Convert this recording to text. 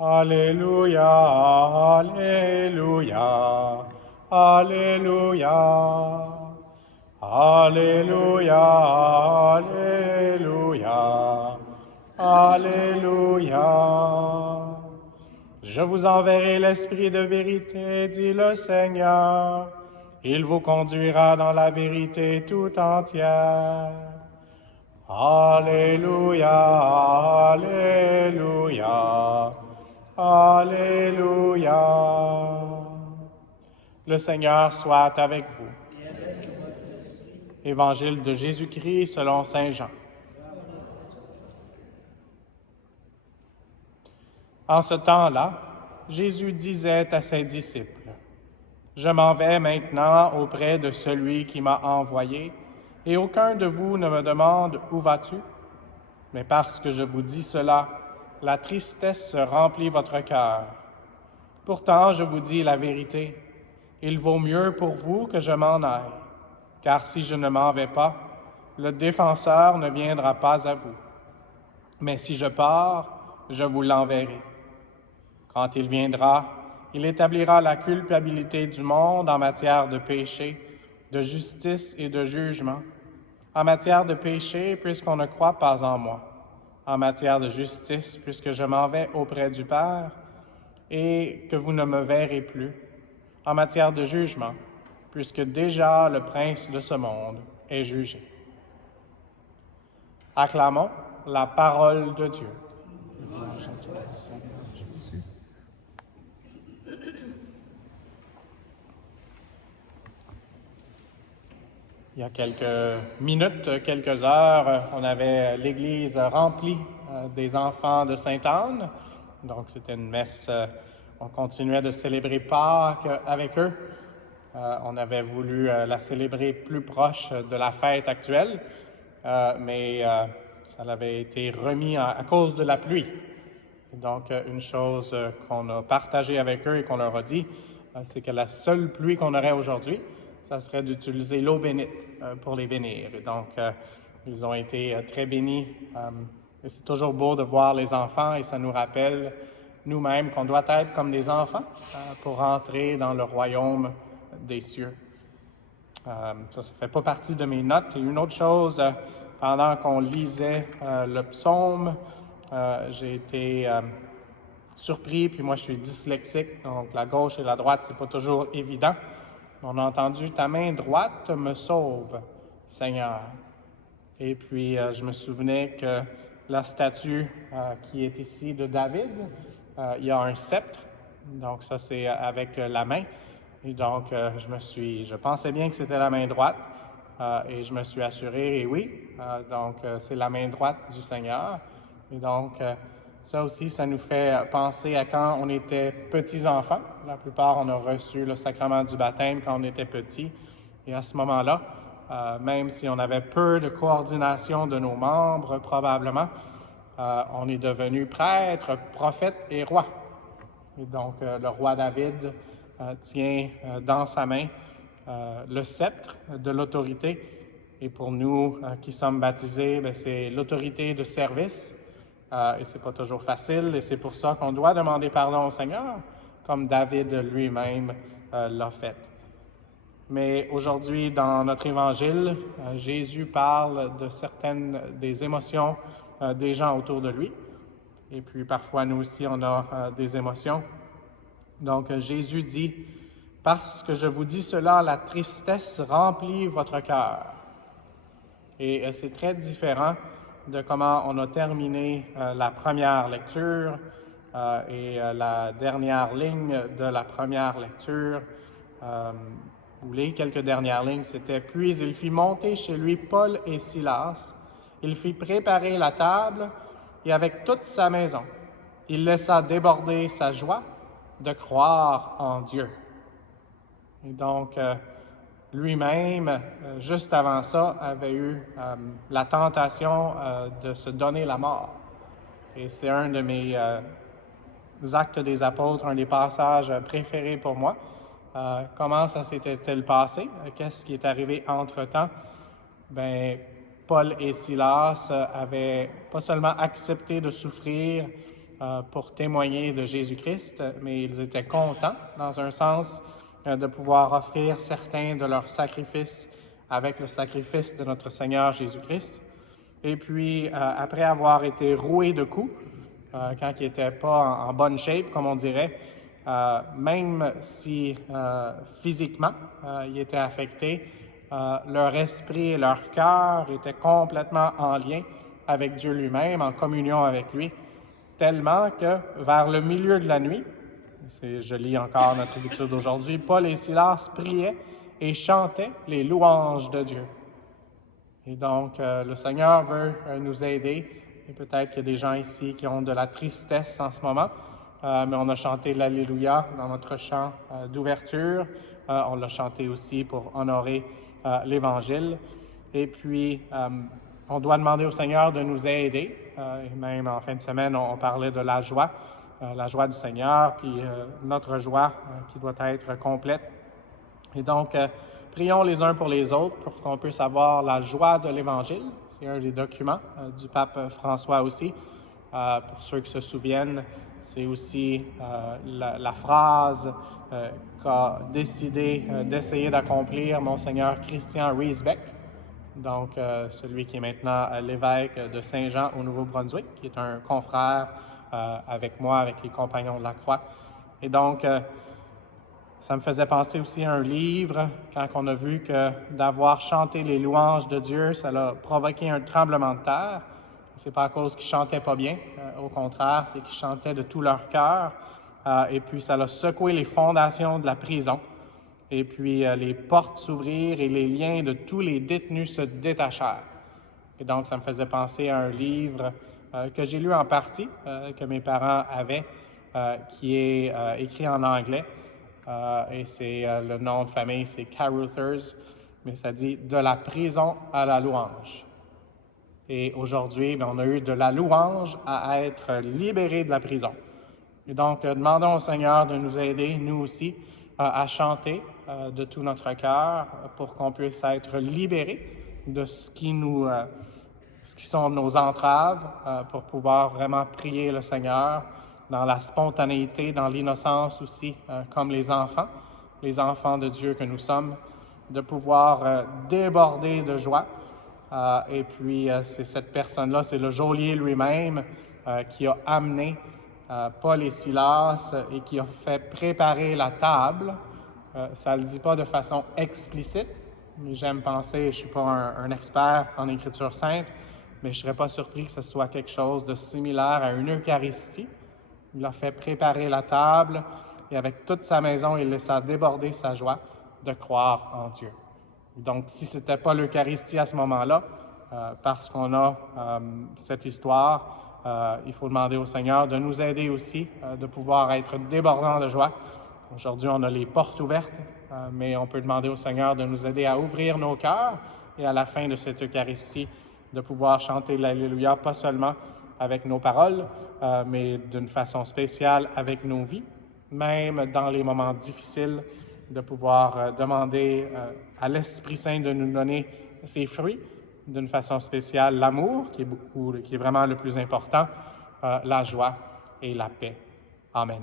Alléluia, Alléluia, Alléluia, Alléluia, Alléluia, Alléluia. Je vous enverrai l'Esprit de vérité, dit le Seigneur. Il vous conduira dans la vérité tout entière. Alléluia, Alléluia, Alléluia. Le Seigneur soit avec vous. Évangile de Jésus-Christ selon saint Jean. En ce temps-là, Jésus disait à ses disciples, « Je m'en vais maintenant auprès de celui qui m'a envoyé, et aucun de vous ne me demande « Où vas-tu » Mais parce que je vous dis cela, la tristesse remplit votre cœur. Pourtant, je vous dis la vérité, il vaut mieux pour vous que je m'en aille, car si je ne m'en vais pas, le défenseur ne viendra pas à vous. Mais si je pars, je vous l'enverrai. Quand il viendra, il établira la culpabilité du monde en matière de péché, de justice et de jugement. En matière de péché, puisqu'on ne croit pas en moi. En matière de justice, puisque je m'en vais auprès du Père et que vous ne me verrez plus. En matière de jugement, puisque déjà le prince de ce monde est jugé. Acclamons la parole de Dieu. Il y a quelques minutes, quelques heures, on avait l'église remplie des enfants de Sainte-Anne. Donc, c'était une messe, on continuait de célébrer Pâques avec eux. On avait voulu la célébrer plus proche de la fête actuelle, mais ça avait été remis à cause de la pluie. Donc, une chose qu'on a partagée avec eux et qu'on leur a dit, c'est que la seule pluie qu'on aurait aujourd'hui, ça serait d'utiliser l'eau bénite pour les bénir. Et donc, ils ont été très bénis. Et c'est toujours beau de voir les enfants et ça nous rappelle nous-mêmes qu'on doit être comme des enfants pour entrer dans le royaume des cieux. Ça ne fait pas partie de mes notes. Et une autre chose, pendant qu'on lisait le psaume, j'ai été surpris, puis moi je suis dyslexique, donc la gauche et la droite, c'est pas toujours évident. On a entendu « Ta main droite me sauve, Seigneur ». Et puis, je me souvenais que la statue qui est ici de David, il y a un sceptre, donc ça c'est avec la main. Et donc, je pensais bien que c'était la main droite, et je me suis assuré, et oui, donc c'est la main droite du Seigneur. Et donc, ça aussi, ça nous fait penser à quand on était petits-enfants. La plupart, on a reçu le sacrement du baptême quand on était petits. Et à ce moment-là, même si on avait peu de coordination de nos membres, probablement, on est devenu prêtre, prophète et roi. Et donc, le roi David tient dans sa main le sceptre de l'autorité. Et pour nous qui sommes baptisés, c'est l'autorité de service. Et c'est pas toujours facile, et c'est pour ça qu'on doit demander pardon au Seigneur, comme David lui-même l'a fait. Mais aujourd'hui, dans notre évangile, Jésus parle de certaines des émotions des gens autour de lui. Et puis parfois, nous aussi, on a des émotions. Donc, Jésus dit, « Parce que je vous dis cela, la tristesse remplit votre cœur. » Et c'est très différent de comment on a terminé la première lecture et la dernière ligne de la première lecture, ou les quelques dernières lignes, c'était « Puis il fit monter chez lui Paul et Silas, il fit préparer la table, et avec toute sa maison, il laissa déborder sa joie de croire en Dieu. » Et donc, lui-même, juste avant ça, avait eu la tentation de se donner la mort. Et c'est un de mes actes des apôtres, un des passages préférés pour moi. Comment ça s'était-il passé? Qu'est-ce qui est arrivé entre-temps? Paul et Silas avaient pas seulement accepté de souffrir pour témoigner de Jésus-Christ, mais ils étaient contents, dans un sens, de pouvoir offrir certains de leurs sacrifices avec le sacrifice de notre Seigneur Jésus-Christ. Et puis, après avoir été roués de coups, quand ils n'étaient pas en bonne shape, comme on dirait, même si physiquement ils étaient affectés, leur esprit et leur cœur étaient complètement en lien avec Dieu lui-même, en communion avec lui, tellement que vers le milieu de la nuit, je lis encore notre écriture d'aujourd'hui, Paul et Silas priaient et chantaient les louanges de Dieu. Et donc, le Seigneur veut nous aider. Et peut-être qu'il y a des gens ici qui ont de la tristesse en ce moment, mais on a chanté l'Alléluia dans notre chant d'ouverture. On l'a chanté aussi pour honorer l'Évangile. Et puis, on doit demander au Seigneur de nous aider. Et même en fin de semaine, on parlait de la joie du Seigneur, puis notre joie qui doit être complète. Et donc, prions les uns pour les autres pour qu'on puisse avoir la joie de l'Évangile. C'est un des documents du pape François aussi. Pour ceux qui se souviennent, c'est aussi la phrase qu'a décidé d'essayer d'accomplir Monseigneur Christian Riesbeck, donc celui qui est maintenant l'évêque de Saint-Jean au Nouveau-Brunswick, qui est un confrère avec moi, avec les Compagnons de la Croix. Et donc, ça me faisait penser aussi à un livre, quand on a vu que d'avoir chanté les louanges de Dieu, ça a provoqué un tremblement de terre. C'est pas à cause qu'ils chantaient pas bien, au contraire, c'est qu'ils chantaient de tout leur cœur. Et puis ça a secoué les fondations de la prison. Et puis les portes s'ouvrirent et les liens de tous les détenus se détachèrent. Et donc ça me faisait penser à un livre que j'ai lu en partie, que mes parents avaient, qui est écrit en anglais. Et c'est le nom de famille, c'est Caruthers, mais ça dit « De la prison à la louange ». Et aujourd'hui, on a eu de la louange à être libérés de la prison. Et donc, demandons au Seigneur de nous aider, nous aussi, à chanter de tout notre cœur pour qu'on puisse être libérés de ce qui sont nos entraves, pour pouvoir vraiment prier le Seigneur dans la spontanéité, dans l'innocence aussi, comme les enfants de Dieu que nous sommes, de pouvoir déborder de joie. Et puis, c'est cette personne-là, c'est le geôlier lui-même qui a amené Paul et Silas et qui a fait préparer la table. Ça ne le dit pas de façon explicite, mais j'aime penser, je ne suis pas un expert en Écriture sainte, mais je ne serais pas surpris que ce soit quelque chose de similaire à une Eucharistie. Il a fait préparer la table et avec toute sa maison, il laissa déborder sa joie de croire en Dieu. Donc, si ce n'était pas l'Eucharistie à ce moment-là, parce qu'on a cette histoire, il faut demander au Seigneur de nous aider aussi, de pouvoir être débordants de joie. Aujourd'hui, on a les portes ouvertes, mais on peut demander au Seigneur de nous aider à ouvrir nos cœurs et à la fin de cette Eucharistie, de pouvoir chanter l'Alléluia, pas seulement avec nos paroles, mais d'une façon spéciale avec nos vies, même dans les moments difficiles, de pouvoir demander à l'Esprit Saint de nous donner ses fruits, d'une façon spéciale l'amour, qui est vraiment le plus important, la joie et la paix. Amen.